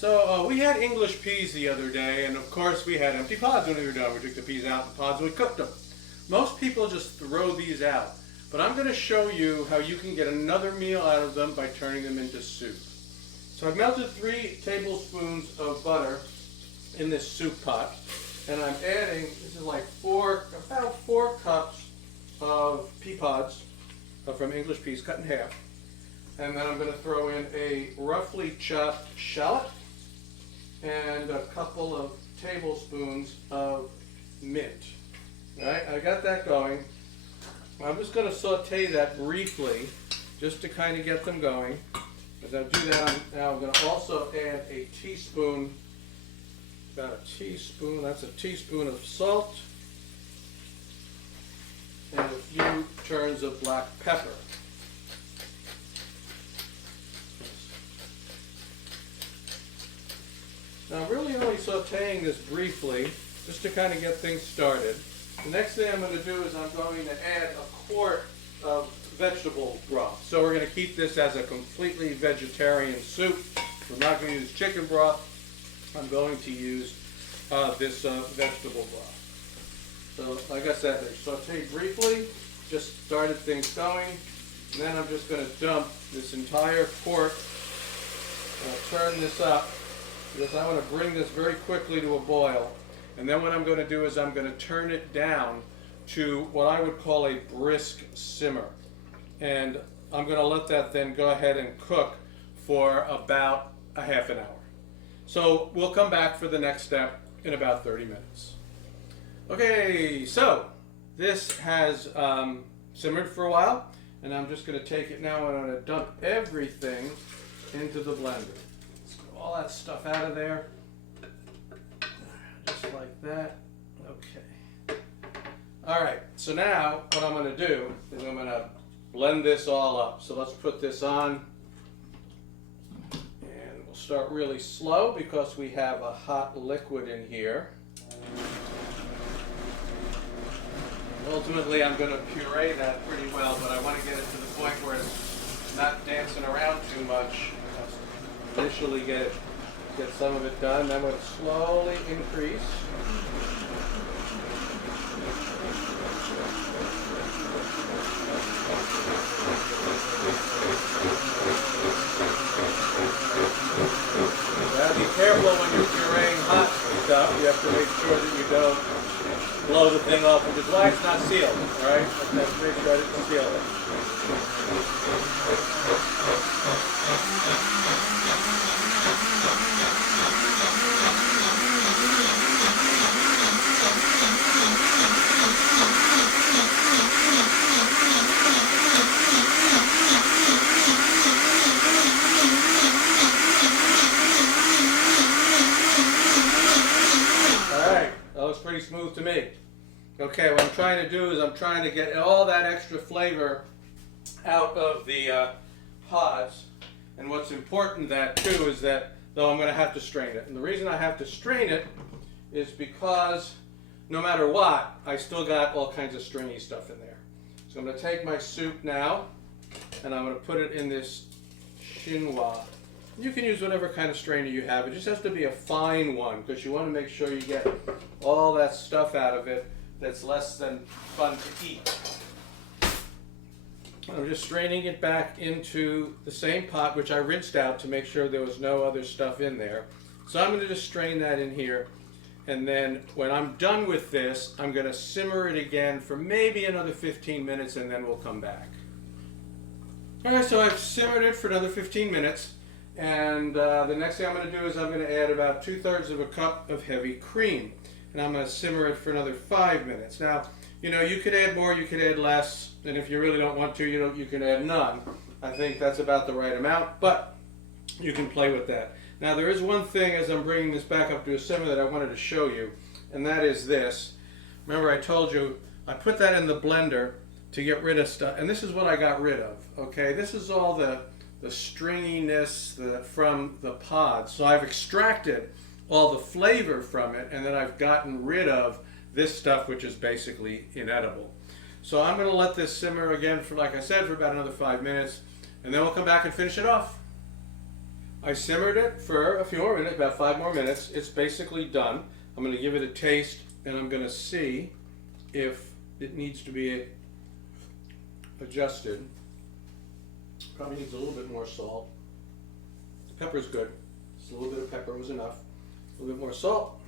So we had English peas the other day, and of course we had empty pods when we were done. We took the peas out of the pods and we cooked them. Most people just throw these out, but I'm going to show you how you can get another meal out of them by turning them into soup. So I've melted 3 tablespoons of butter in this soup pot, and I'm adding, this is like about 4 cups of pea pods from English peas cut in half. And then I'm going to throw in a roughly chopped shallot and a couple of tablespoons of mint. All right, I got that going. I'm just going to saute that briefly just to kind of get them going. As I do that, now I'm going to also add a teaspoon, about a teaspoon, that's a teaspoon of salt, and a few turns of black pepper. Now I'm really only sauteing this briefly, just to kind of get things started. The next thing I'm going to do is I'm going to add a quart of vegetable broth. So we're going to keep this as a completely vegetarian soup. We're not going to use chicken broth. I'm going to use this vegetable broth. So like I said, I sauteed briefly, just started things going. And then I'm just going to dump this entire quart. I'll turn this up because I want to bring this very quickly to a boil. And then what I'm going to do is I'm going to turn it down to what I would call a brisk simmer. And I'm going to let that then go ahead and cook for about a half an hour. So we'll come back for the next step in about 30 minutes. Okay, so this has simmered for a while, and I'm just going to take it now and I'm going to dump everything into the blender. Let's get all that stuff out of there. Just like that. Okay. All right, so now what I'm going to do is I'm going to blend this all up. So let's put this on, and we'll start really slow because we have a hot liquid in here. Ultimately, I'm going to puree that pretty well, but I want to get it to the point where it's not dancing around too much. Initially get some of it done, then I'm going to slowly increase. Now be careful when you're pureeing hot stuff. You have to make sure that you don't blow the thing off, which is why it's not sealed. All right, let's make sure it's sealed. Pretty smooth to me. Okay, what I'm trying to do is I'm trying to get all that extra flavor out of the pods. And what's important that too is that though I'm going to have to strain it. And the reason I have to strain it is because no matter what, I still got all kinds of stringy stuff in there. So I'm going to take my soup now and I'm going to put it in this chinois. You can use whatever kind of strainer you have. It just has to be a fine one because you want to make sure you get all that stuff out of it that's less than fun to eat. I'm just straining it back into the same pot which I rinsed out to make sure there was no other stuff in there. So I'm going to just strain that in here, and then when I'm done with this, I'm going to simmer it again for maybe another 15 minutes and then we'll come back. Alright, so I've simmered it for another 15 minutes. And the next thing I'm going to do is I'm going to add about 2/3 of a cup of heavy cream. And I'm going to simmer it for another 5 minutes. Now, you know, you could add more, you could add less. And if you really don't want to, you can add none. I think that's about the right amount, but you can play with that. Now, there is one thing as I'm bringing this back up to a simmer that I wanted to show you, and that is this. Remember I told you I put that in the blender to get rid of stuff, and this is what I got rid of, okay? This is all the stringiness from the pods. So I've extracted all the flavor from it, and then I've gotten rid of this stuff which is basically inedible. So I'm going to let this simmer again for, like I said, for about another 5 minutes, and then we'll come back and finish it off. I simmered it for a few more minutes, about 5 more minutes. It's basically done. I'm going to give it a taste, and I'm going to see if it needs to be adjusted. Probably needs a little bit more salt. The pepper's good. Just a little bit of pepper was enough. A little bit more salt.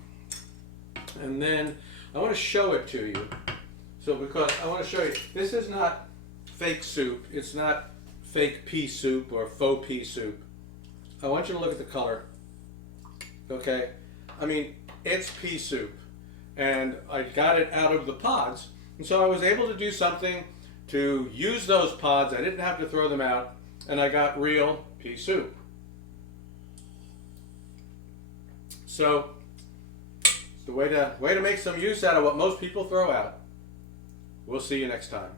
And then I want to show it to you. So because I want to show you, this is not fake soup. It's not fake pea soup or faux pea soup. I want you to look at the color. Okay? I mean, it's pea soup. And I got it out of the pods. And so I was able to do something to use those pods. I didn't have to throw them out. And I got real pea soup. So, it's the way to make some use out of what most people throw out. We'll see you next time.